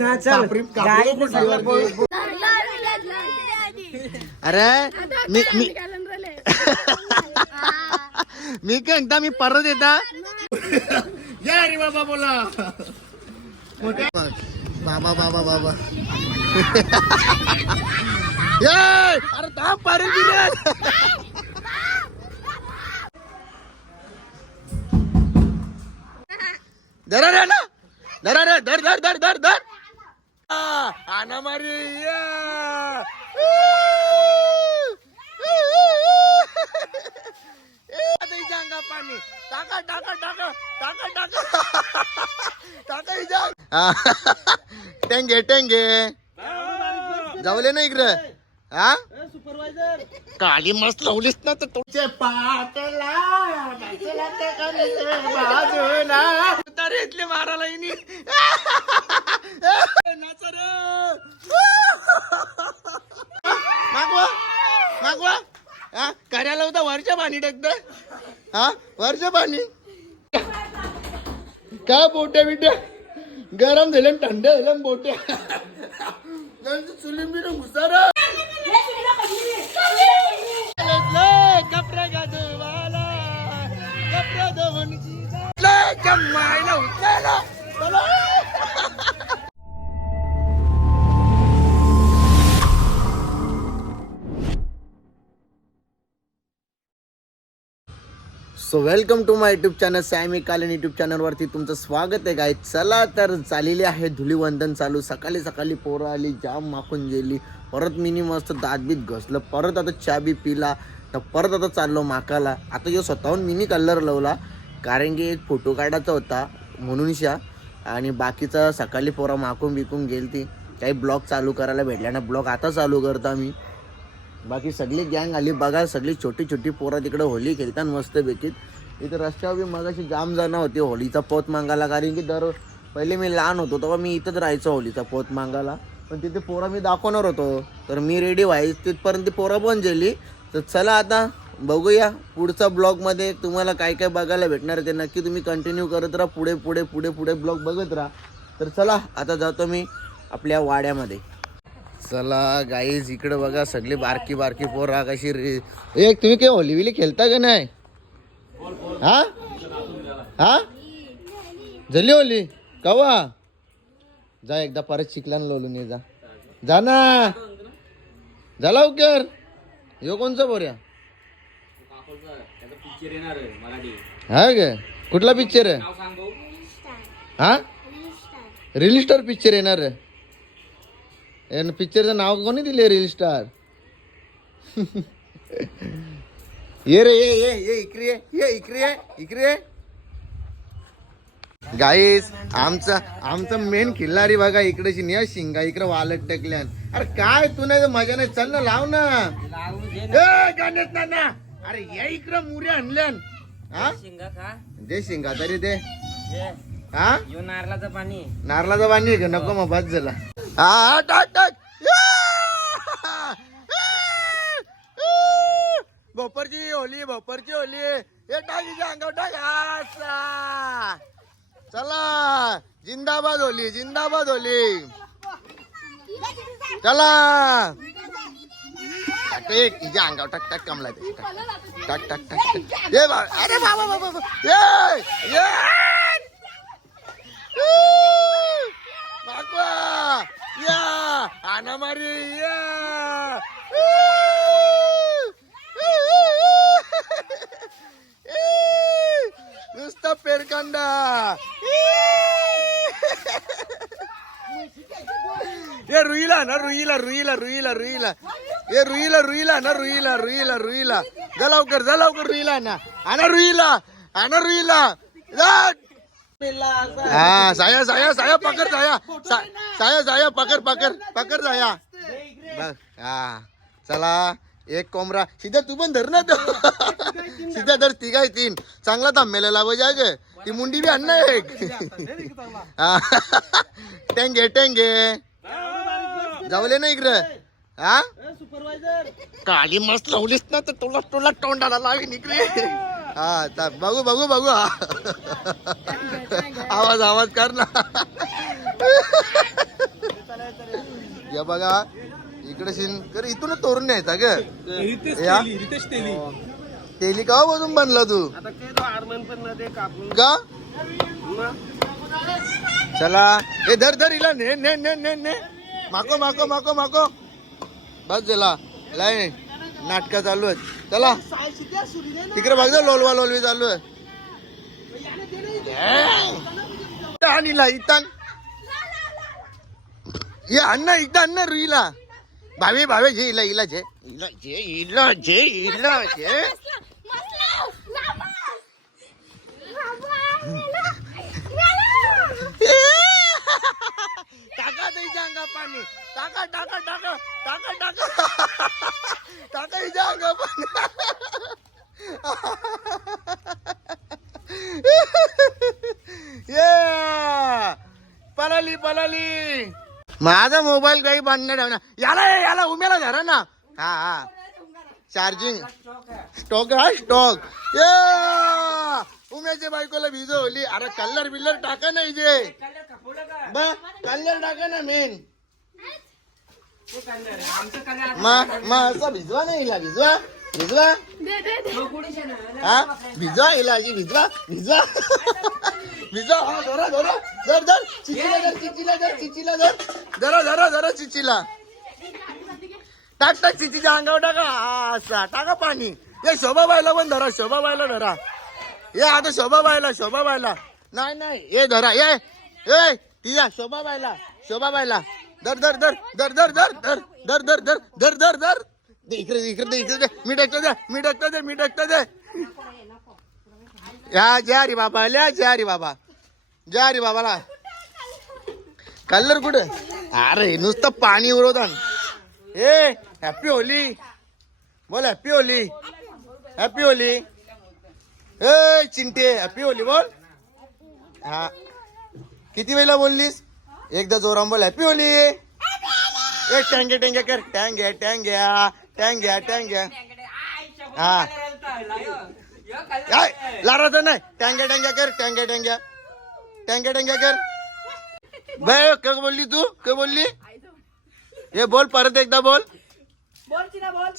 हा चल अरे मी मी मी काय एकदा मी परत येता? या रे बाबा बोला. बाबा बाबा बाबा. अरे थांब परत धरा रे ना धरा रे धर धर धर धर धर. आ, आना मारी या. ए, आता पाणी. टाका टाका टाका टाका टाका. टाका हिच्या टेंगे टेंगे. जाऊले ना इकडं. हा? काली मस्त लावलीस ना तर तुमचे पाटला नाचला ते कणसे बाजूला उतारेतले मारायला इनी. नाच रे. मागवा मागवा. हा कार्याला होता वरच्या पाणी टाकत हा वरच्या पाणी. काय बोट्या बिट्या? गरम झाले आणि थंड झाले आणि बोट्या. चुली बिन घुसारा. कपडे गाजवाला कपडे धुवून मायला उचलायला so welcome to my YouTube channel Sammy Kalin YouTube चॅनलवरती तुमचं स्वागत आहे काय चला तर झालेली आहे धुलीवंदन चालू. सकाळी सकाळी पोरं आली जाम माखून गेली. परत मिनी मस्त दातबीत घसलं. परत आता चहा बी पिला. तर परत आता चाललो माकाला. आता जो स्वतःहून मिनी कलर लावला. कारण की एक फोटो काढायचा होता म्हणून शा आणि बाकीचं सकाळी पोरं माकून बिकून गेली ती काही ब्लॉग चालू करायला भेटल्या ना ब्लॉग आता चालू करतो आम्ही. बाकी सगळी गँग आली. बघा सगळी छोटी छोटी पोरं तिकडे होली खेळतात मस्त बेकीत इथं रस्त्यावर बी मगाशी जाम जण होते होलीचा पोत मागायला. कारण की दर पहिले मी लहान होतो तेव्हा मी इथंच राहायचो होलीचा पोत मागायला. पण तिथे पोरं मी दाखवणार होतो. तर मी रेडी व्हायच. तिथपर्यंत ती पोरं पण गेली. तर चला आता बघूया पुढचा ब्लॉगमध्ये तुम्हाला काय काय बघायला भेटणार आहे ते नक्की तुम्ही कंटिन्यू करत राहा. पुढे पुढे पुढे पुढे ब्लॉग बघत राहा. तर चला आता जातो मी आपल्या वाड्यामध्ये. चला गाईज इकडे बघा सगळी बारकी बारकी पोरा कशी रे. एक तुम्ही काय होली विली खेळता का नाही? हा? हा? झाली होली? कवा? जा एकदा परत चिकला लोलून ये जा. जा ना. झाला उकेर यो कोणचा बोऱ्या हा गे. कुठला पिक्चर आहे? हा? रील स्टार पिक्चर येणार आहे. यानं पिक्चरचं नाव कोणी दिले रील स्टार ये रे ये ये ये इकडे ये ये इकडे ये इकडे ये. गाईस आमचा आमचा मेन खिल्लारी बघा इकडेची निया शिंगा इकडे वालत टाकल्यान. अरे काय तू नाही तर मजा नाही. चल ना लाव ना. गणेश नाना. अरे या इकडं मुऱ्या आणल्यान. हा? शिंगा खा. दे शिंगा तरी दे. हा? नारळाचं पाणी. नारळाचा पाणी नको मग बस झाला. हा टाक टाक भोपरची होली भोपरची होली हे टाकीच्या अंगावर टाक. चला. जिंदाबाद होली जिंदाबाद होली चला. टाक एक हिच्या अंगावर टाक टाक कमला ते टाक टाक टाक टाक ये बा अरे बाबा बाबा ये ये ये Makwa! Ya! Ana Maria! नुसता पेरकांदा ये रुईला ना रुईला रुईला रुईला रुईला ये रुईला रुईला ना रुईला रुईला रुईला जा लवकर जा लवकर रुईला ना आणा रुईला आणा रुईला जा हा साया साया साया पकड साया सा- साया साया पकड पकड पकड साया बघ हा. चला एक कोंबरा. सीधा तू पण धर ना तो. सीधा धर तिघाय तीन. चांगला थांबेला लावा जा ग. ती मुंडी बी आण एक. हा. टेंगे टेंगे. जावले ना इकडं. हा? काली मस्त लावलीस ना तर तुला तुला तोंडाला लावीन इकडे. हा बघू बघू बघू. हा आवाज आवाज कर ना. या बघा इकडे सीन कर इथूनच तोरून न्यायचा ग. या. तेली का मधून बनला तू? आता ते तो हार्मोन पण न दे कापून. का? चला. ए धर धर इला ने ने ने ने ने. माको माको माको माको बस झाला लाय नाटक चालू आहेत. चला. तिकडे बघ जा लोलवा लोलवी चालू आहे. आणला इतान ये अण्णा इथं अण्णा रुईला. भावे भावे जे इला इला जे. इला जे इला जे इला जे. टाका अंगा पाणी. टाका टाका टाका टाका टाका. टाका हिच्या अंगा पाणी. ये पलाली पलाली. माझा मोबाईल काही बांधणार ठेवणार याला याला उमेला धरा ना. हा हा. चार्जिंग स्टॉक हा स्टॉक ये उम्याच्या बायकोला भिजवली. अरे कल्लर बिल्लर टाका नाही जे कलर खपवलं का ब कल्लर टाका ना मेन ते कलर आहे. आमचं कलर मग मग असं भिजवा नाही हिला भिजवा भिजवा. हा? भिजवा हिला अशी भिजवा भिजवा. भिजवा हा धरा धरा. धर धर. चिचीला धर चिचीला धर चिचीला धर. धरा धरा धरा चिचीला. टाक टाक चिचीच्या अंगावर टाका. हा, असा. टाका पाणी. ये शोभा बायला पण धरा शोभा बायला धरा. ये आता शोभा शोभाबाईला शोभा नाही नाही ये धरा ये ए तिया शोभा शोभाबाईला शोभा धर धर धर धर धर धर धर धर धर धर धर धर धर इकडे दे, इकडे इकडे दे मी टाकतो दे मी टाकतो दे मी टाकतो दे या ज्या रे बाबा ल्या ज्या रे बाबा जय रे बाबाला कलर कुठे अरे नुसतं पाणी उरवतान ए हॅपी होली बोल हॅपी होली हॅपी होली ए चिंटे हॅपी होली बोल. हा. किती वेळेला बोललीस? एकदा जोराम बोल हॅपी होली. ए टँगे टँगे कर. टँगे टँग्या टँग्या टँग्या हा. काय लाराचं नाही. टँग्या टँग्या कर टँग्या टँग्या टँग्या टँग्या कर. बाय काय बोलली तू? काय बोलली? हे बोल परत एकदा बोल.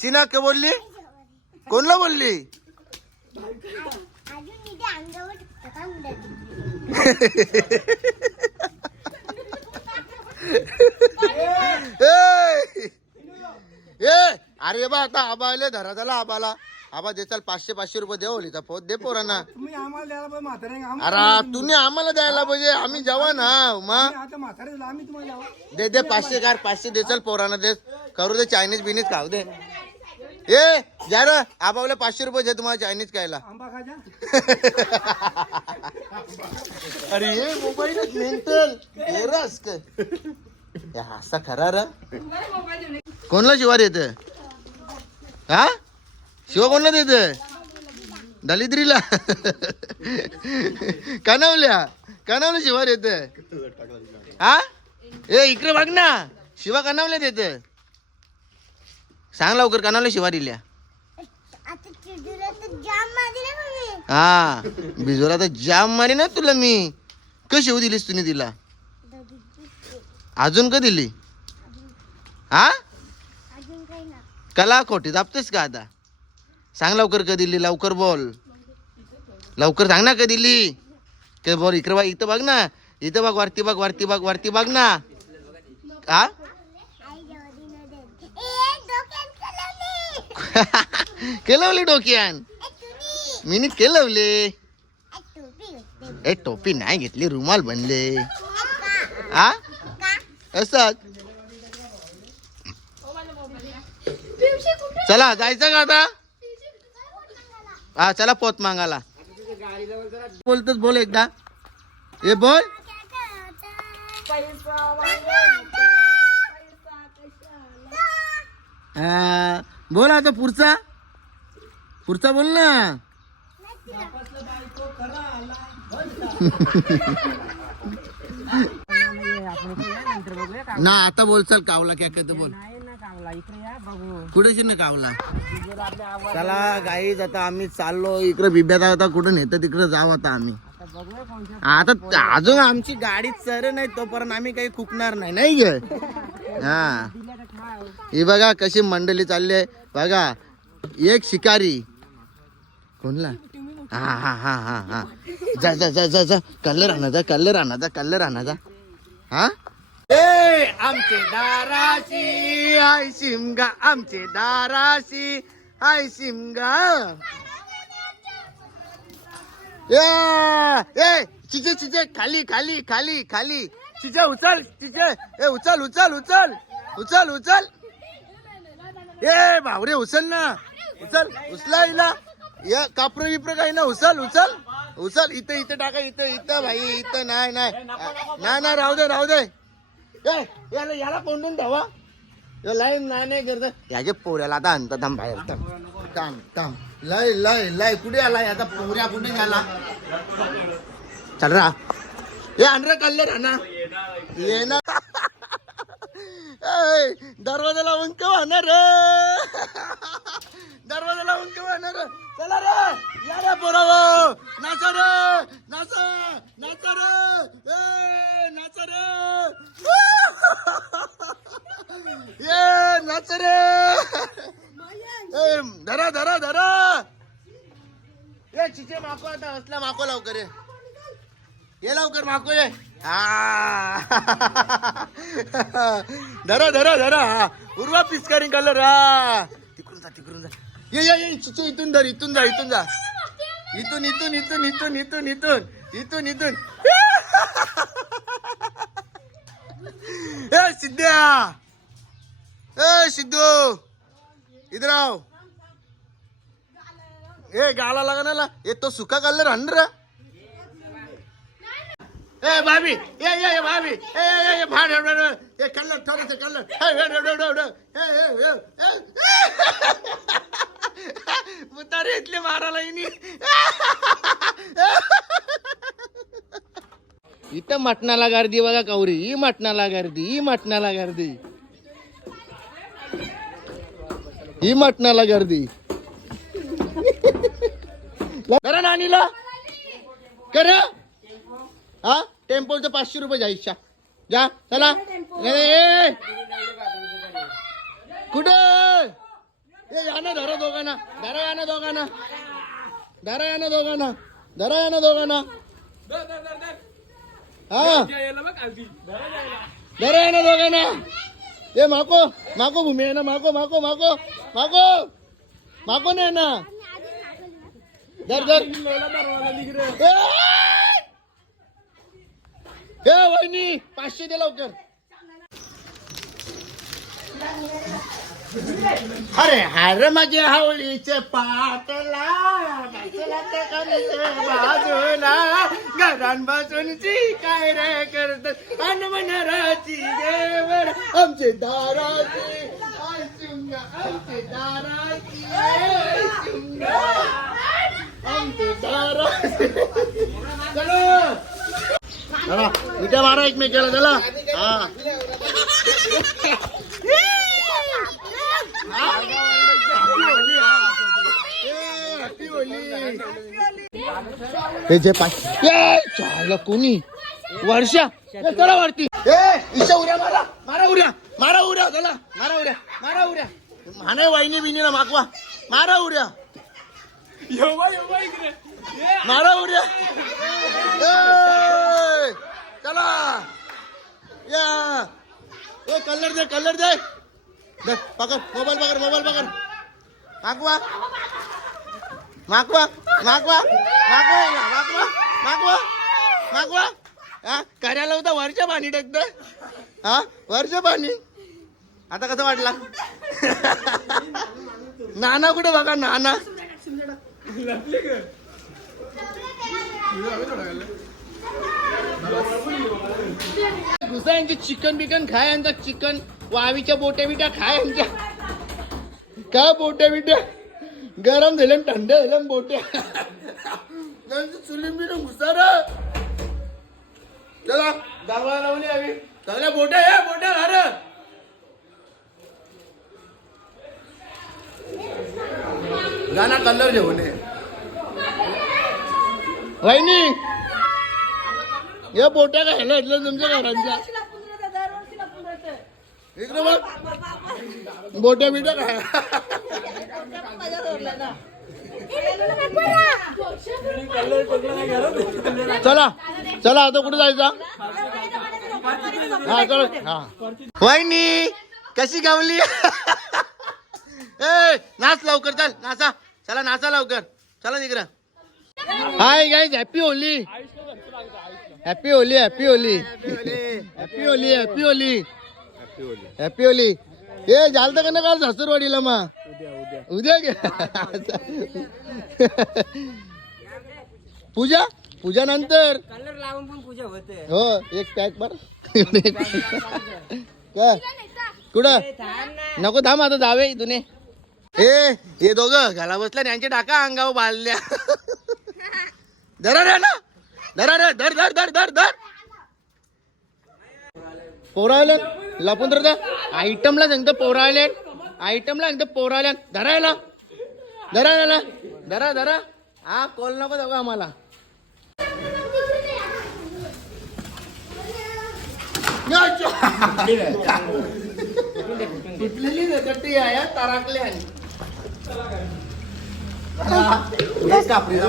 चिना काय बोलली? कोणला बोलली? ए अरे बा आता आबा आले धरा झाला आबाला. आबा दे चल पाचशे पाचशे रुपये दे ओलीचा पोत. दे पोरांना. तुम्ही आम्हाला द्यायला पाहिजे म्हातारे आम- अरे तुम्ही आम्हाला द्यायला पाहिजे. आम्ही आता म्हातारे आम्ही तुम्हाला द्यावं दे दे पाचशे कार पाचशे दे चल पोरांना दे. करू दे चायनीज बिनीज खाऊ दे. ए जा रे. आबावले पाचशे रुपये दे तुम्हाला चायनीज खायला. अरे हे मोबाईल मेंटल खरा र. कोणला शिवार येत हा? शिवा कोणला देत? दलिद्रीला. कनवल्या. कनवल्या शिवार येत हा? ए इकडे बघ ना. शिवा कनवल्या देत. सांग लवकर कनवल्या शिवार इल्या आता चिडूला तर जाम मारली ना मम्मी. हा बिजोरा तर जाम मारी ना तुला मी. कशी शिव दिलीस तुम्ही तिला? अजून का दिली? हा? अजून काही ना कला खोटी दाबतेस का आता? सांग लवकर का दिली लवकर बोल. लवकर सांग ना का दिली. के बोल इकडे बघ इथं बघ ना. इथं बघ वरती बघ वरती बघ वरती बघ ना. हा आई जेवढी न दे ए डोक्यात केलवले केलवली डोक्यान? ए केलवले? ए टोपी नाही घेतली रुमाल बनले. आ? हा चला जायचं का आता? हा चला पोत मागाला बोलतच बोल एकदा. ए बोल. हा, बोल आता पुढचा. पुढचा बोल ना. ना आता बोल चल कावला क्या कहते बोल. आहे ना कावला चला गाईज आता आम्ही चाललो इकडे बिब्यात आता कुठून येतं तिकडे जाऊ आता आम्ही. आता अजून आमची गाडी चर नाही तोपर्यंत आम्ही काही कुकणार नाही नाही गे? हा. ही बघा कशी मंडळी चालली आहे. बघा एक शिकारी. कोणला? हा हा हा हा हा. जा जा जा जा जा. कल्लर आणायचा कल्लर आणायचा कल्लर आणायचा हा? ए आमचे दाराशी. आय शिमगा आमचे दाराशी. आय शिमगा ए चिचे चिचे खाली खाली खाली खाली. चिचे उचल चिचे. ए उचल उचल उचल. उचल उचल. ए बावरे उचल ना. उचल उचला हिला. या कापर विप्र काही ना उचल उचल. उचल इथं इथं टाका इथं इथं भाई इथं नाही नाही. नाही नाही राहू दे राहू दे. याला याला कोंडून ठेवा. यो लाईन नाही नाही करत याचे पोऱ्याला आता आणतात थांब बाहेर थांब. थांब थांब. लय लय लय कुठे आला आता? पोऱ्या कुठे झाला चल रा. ए आणरे कल्ले राणा ये दरवाजाला ए, वाहणार दरवाजाला का वाहणार रे? चला रे या रे पोराव. नाचा रे नाचा नाचा रे. ए नाचा रे. ये नाच रे. ए धरा धरा धरा. ये चिचे माको आता असला माको लवकर ये. ये लवकर माको ये. हा. धरा धरा धरा. उर्वा पिचकारी कलर हा. तिकडून जा तिकडून जा. ये ये ये चिचे इथून धर इथून जा इथून जा. इथून इथून इथून इथून इथून इथून इथून इथून. ए सिद्ध्या ए सिद्धू. इधर आओ. ए गाला लगाना ये तो सुका कलर हन रा ए भाभी ए ए भाभी ए ए ए भाड ए कल्लर थोडस मारायला इथं मटणाला गर्दी बघा कवरी ही मटणाला गर्दी ही मटणाला गर्दी ही मटणाला गर्दी करा नानीला करा हा? टेम्पोचं पाचशे रुपये जा चला. ए, ए, कुठं? ए या ना धरा दोघांना. धरा या ना दोघांना. धरा या ना दोघांना. धरा या ना दोघांना. हा. धरा या ना दोघांना. ए माको माको भूमी आहे ना माको माको माको माको माको नाही ना. धर धर. ए! वहिनी पाचशे दे लवकर. अरे हर माझे हावळीचे पाटला. बसला त्या कणीच्या बाजूला. घरान बसूनची काय रे करत अनमनराची देवर. आमचे दाराची आय चुंगा आमचे दाराची आय चुंगा. आमचे दाराची. चलो. चला इथे मारा एकमेकाला चला. हा. हे जे चाललं कोणी? वर्षा. चला वरती. ए ईशा उड्या मारा. मारा उड्या. मारा उड्या. चला. मारा उड्या. मारा उड्या. माने वाहिनी बिनीला मागवा. मारा उड्या. मारा उड्या. चला. या. ए कलर दे कलर दे. पकड. मोबाईल पकड मोबाईल पकड. मागवा. मागवा मागवा मागवा मागवा मागवा मागवा. हा कार्याला होता वर्ष पाणी टाकत हा वर्ष पाणी. आता कसं वाटला? नाना कुठे बघा नाना? घुसा चिकन बिकन खाय यांचा चिकन. वावीच्या बोट्या बिट्या खाय यांच्या. का बोट्या बिट्या? गरम झाले थंड झाले बोट्या. चुली बिटून घुसा रा. चला दावा लावली आम्ही. चांगल्या बोट्या या बोट्या अरे गाना कलर जेवणे वहिनी या बोट्या घ्यायला इथलं तुमच्या घरांच्या. इकडे बघ. बोट्या बिट्या काय चला चला आता कुठे जायचा? हा चल. हा. वहिनी कशी गावली? ए नाच लवकर चल नाचा. चला नाचा लवकर. चला तिकडं. Hi guys happy Holi happy Holi happy Holi happy Holi happy Holi happy Holi ए झालं का ना काल सासूरवाडीला मग उद्या घे. पूजा? पूजा नंतर. कलर लावून पण पूजा होते. हो एक पॅक बर. काय कुठं? नको थांब आता जावे इथून. ए हे दोघं घाला बसल्या यांचे टाका अंगावर बांधल्या. धरा रे ना धरा रे धर धर धर धर धर. पोरा आल्या लपून तर आयटमला सांगतो पोरा आल्या आयटमला सांगतो पोरा आल्या धरायला धरा ना धरा धरा. हा कॉल नको जाऊ आम्हाला? तुटलेली गट्टी आहे. ताराकल्या कापरीला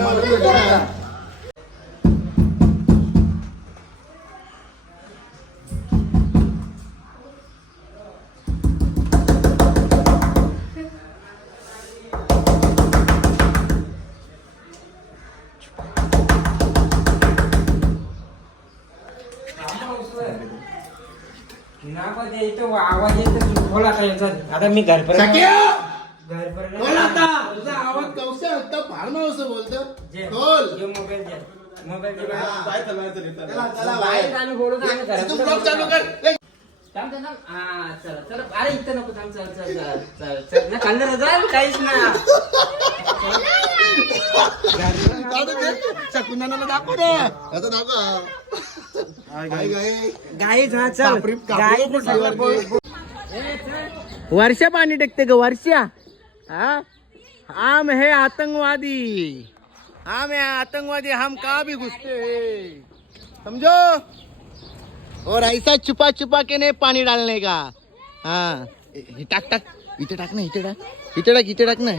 ना पण इथं आवाज येतो बोला काय आता मी घरपर्यंत बोल आता तुझा आवाज बोलतो? जे- बोल. जे मोबाईल जे. मोबाईल जे. बाहेर- चला. चला बाहेर आम्ही बोलत आम्ही घरात? तू ब्लॉग चालू कर. ए, थांब, थांब, थांब. चला, चला. अरे इथं नको थांब चल चल चल चल चल. ना कलर जाईल काहीच ना काढू दे. शकुनानाला दाखव ना. आता दाखव. काय काय गाईच हा चल. कापरी- कापरी गाईच कुठली सगळं वरती? बोल- ए, चल. वर्षा पाणी टेकते ग वर्षा. हा? हम है आतंकवादी। हम है आतंकवादी हम कहा भी घुसते हैं। समझो? और ऐसा छुपा छुपा के नहीं पानी डालने का। हाँ। हे टाक टाक। इथे टाक ना इथे टाक। इथे टाक इथे टाक ना।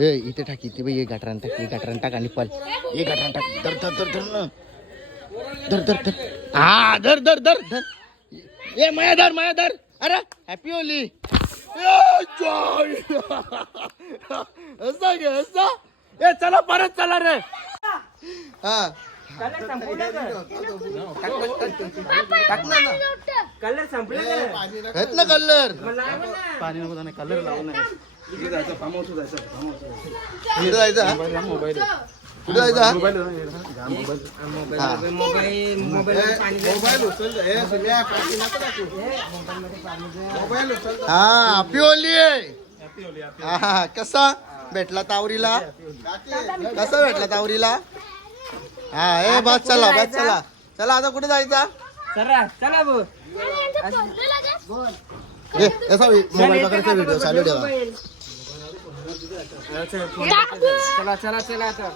हे इथे टाक इथे बाई हे गटरान टाक हे गटरान टाक आणि पल हे गटरान टाक। धर धर धर धर ना। धर धर धर। हा धर धर धर धर। ए माया धर माया धर। अरे हॅपी होली। असा घे असा ए चला परत चला रे. हा. कलर संपला ना. कलर. पाणी नको नाही कलर लावून जायचं हा? कुठे जायचं हा? हा, मोबाईल हा. मोबाईल मोबाईल पाणी द्या. हा हॅपी होली हा कसा भेटला तावरीला? कसा भेटला तावरीला? हा ए बस चला बस चला. चला आता कुठे जायचा? चला चला भाऊ ए, असा मोबाईल पकडायचा व्हिडिओ चालू ठेवा. चला चला चला आता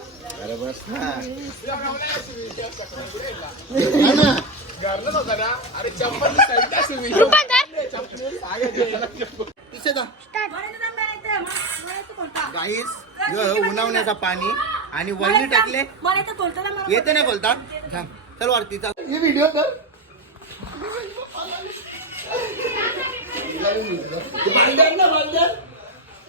हा ना. गाईस उन्हावण्याचा पाणी आणि वळणी टाकले. येते नाही बोलता? चल वरती चल. हे व्हिडिओ कर बांधर ना बांधर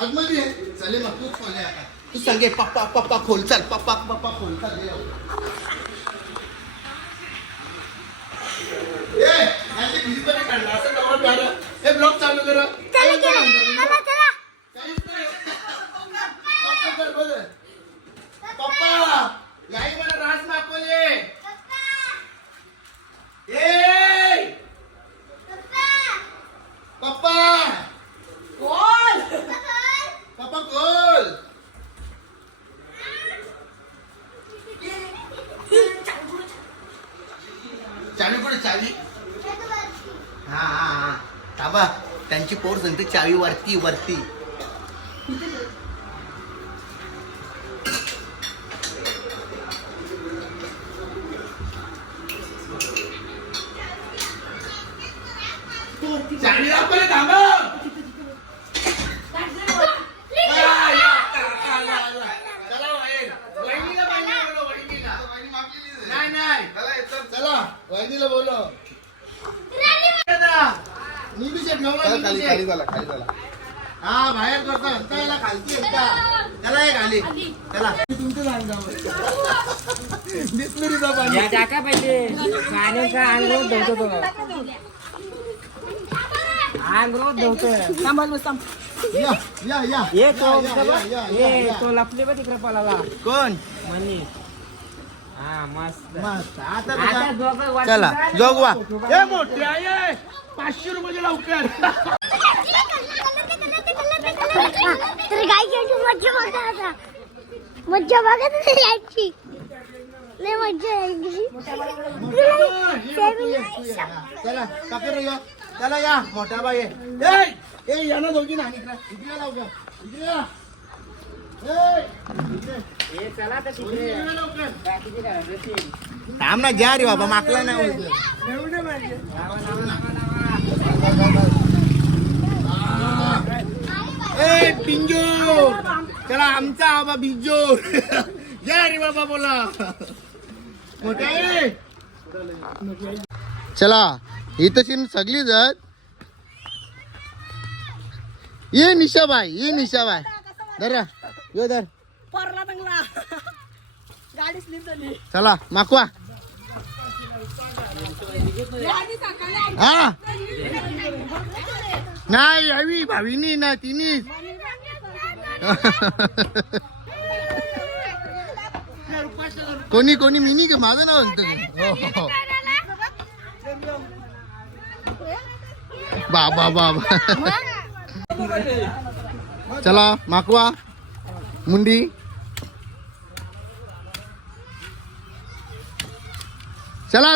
आतमध्ये आहे. चले मग तूच खोल आता तू सांगे पप्पा पप्पा खोल चल पप्पा पप्पा खोल चल ये. ए, ते ब्लॉग चालू कर. चावी हा हा हा थांबा त्यांची चावी वरती वरती. चावी दाखवले थांबा चला बाहेर. वहिनीला वहिनीला बोलव, वहिनीला. नाही नाही चला वहिनीला बोलो निधू शेठ नवरा निधू शेठ. हा बाहेर करतो हलता याला खालती हलता त्याला एक खाली चला तुमचं सांगा बिस्मिरीचा पाणी या टाका पाहिजे पाण्याचा अंग रोज धवतो तो अंग रोज धवतो या या या. ये तो या, या, या, या, ये या. तो लपले बघ तिकडे पळाला कोण? मनी. हा मस्त. मस्त. आता आता बघा. दोघं वाटून चला जा. जोगवा. ए मोठे आहे. पाचशे रुपये लवकर तर काय घ्यायची मज्जा बघा आता. मज्जा बघा तुम्ही यायची लय मज्जा यायची. चला काकेर या. त्याला या मोठ्या बाई ए या ना दोघी नाही इकडे लाव का इकडे या. थांब ना घ्या रे बाबा माकला नाही ए पिंजोर. त्याला आमचा बाबा बिजोर. घ्या रे बाबा बोला. चला. चला इथं सगळी जण ये निशाबाई ये निशाबाई. धर यो धर. परला चांगला गाडी स्लिप झाली. चला माकवा हा. नाही यावी भावीनी ना तिनी. कोणी कोणी मिनी का माझं नाव म्हणतो बाबा बाबा चला माकवा मुंडी. चला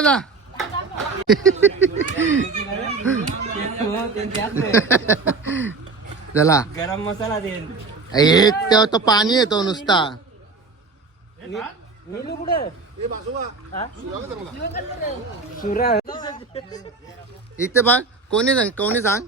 त्यांच्यात चला. गरम मसाला दे. एक तो पाणी येतो नुसता? सुरा इथे बघ कोणी सांग कोणी सांग?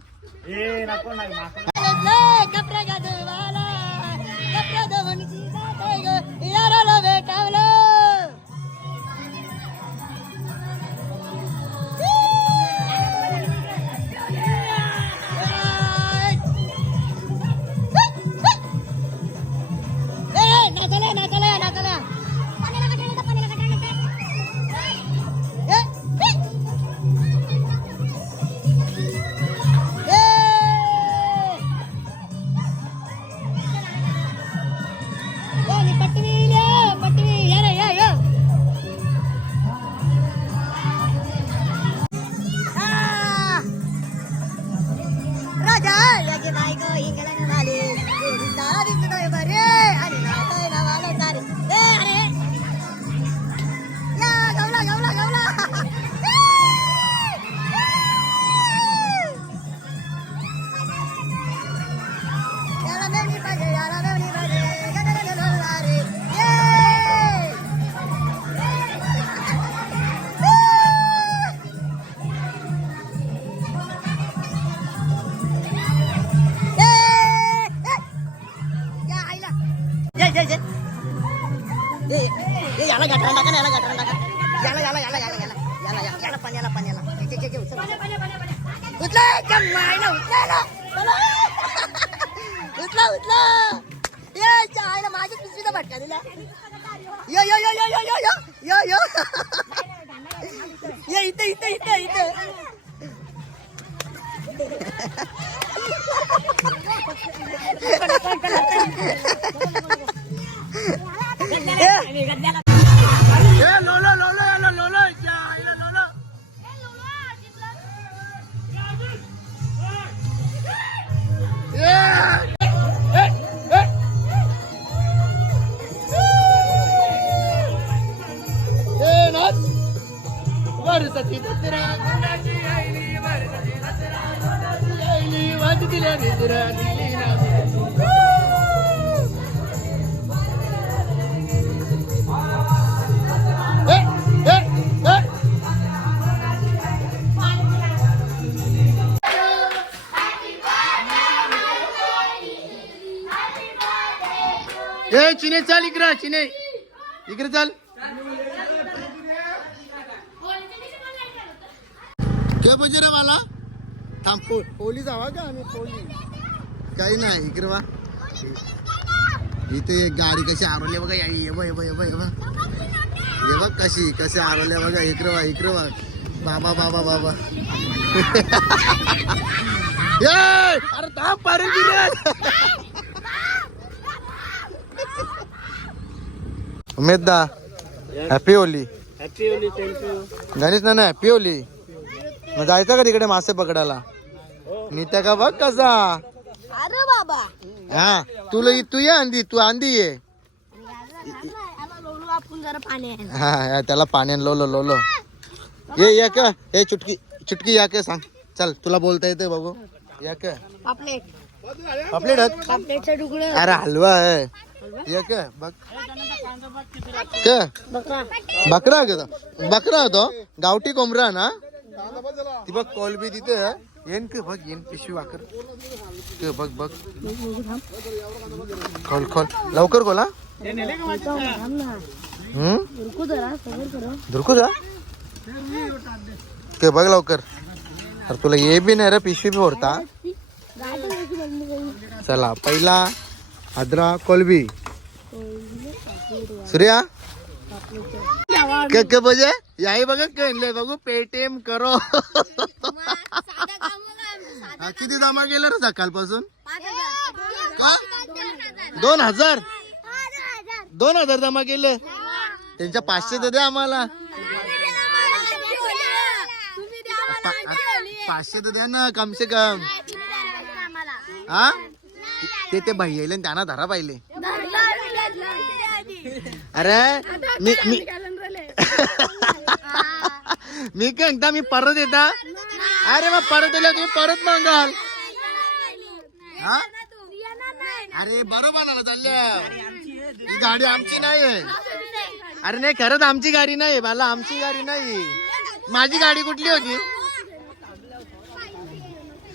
ना शिने इकडे चल. ते चाल रे मला थांब पो पोलीस हवा का आम्ही? पोलीस काही नाही इकडे वा. इथे गाडी कशी आरवली बघा या ये बघ ये बघ ये बघ ये बघ. कशी कशी आरवल्या बघा इकडे वा इकडे वा. बाबा बाबा बाबा. ये अरे थांब पारे उमेददा. Happy Holi happy Holi thank you Ganesh ना हॅपी होली मग जायचं का तिकडे मासे पकडायला? नित्या का बघ कसा. अरे बाबा. हा तुला तू ये आंधी तू आंधी ये. हा या त्याला पाण्यान लोलो लोलो. ये या का हे चुटकी चुटकी या का सांग. चल तुला बोलता येते बघू. या का पापलेट. पापलेट आहेत? पापलेटचा तुकडे अरे हलवा आहे या का बघ का बकरा. बकरा आहे का तो? बकरा आहे तो? गावठी कोंबडा ना? ती बघ कोलबी तिथे. येन का बघ येन पिशवी वाकर बघ बघ। खोल खोल। लवकर खोला हम्म रुको जरा सबर करो धुरकू जा। ते बघ लवकर। अरे तुला ये बी नाही रे पिशवी बी होता करू चला पहिला आद्रा कोलबी। सूर्या? के बजे? याही बघा केले बघू पेटीएम करो. किती जमा केलं रे सकाळपासून? का? दोन हजार? दोन हजार जमा केले? त्यांच्या पाचशे तर द्या आम्हाला. पाचशे तर द्या ना कम से कम. हा? ते ते भैयाले त्यांना धरा पाहिले. अरे मी मी मी काय म्हणता मी परत येता अरे मग परत येल्या तुम्ही परत मागाल. हा? अरे बरोबर ना चालल्या. ही गाडी आमची नाही आहे अरे नाही खरंच आमची गाडी नाही मला आमची गाडी नाही माझी गाडी कुठली होती?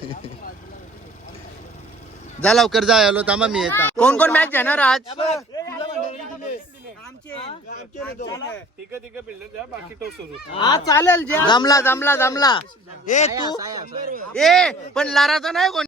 जा लवकर जा आलो थांबा मी येता. कोण कोण मॅच घेणार आज? जमला जमला जमला. ए तू? ए पण लाराचा नाही कोण?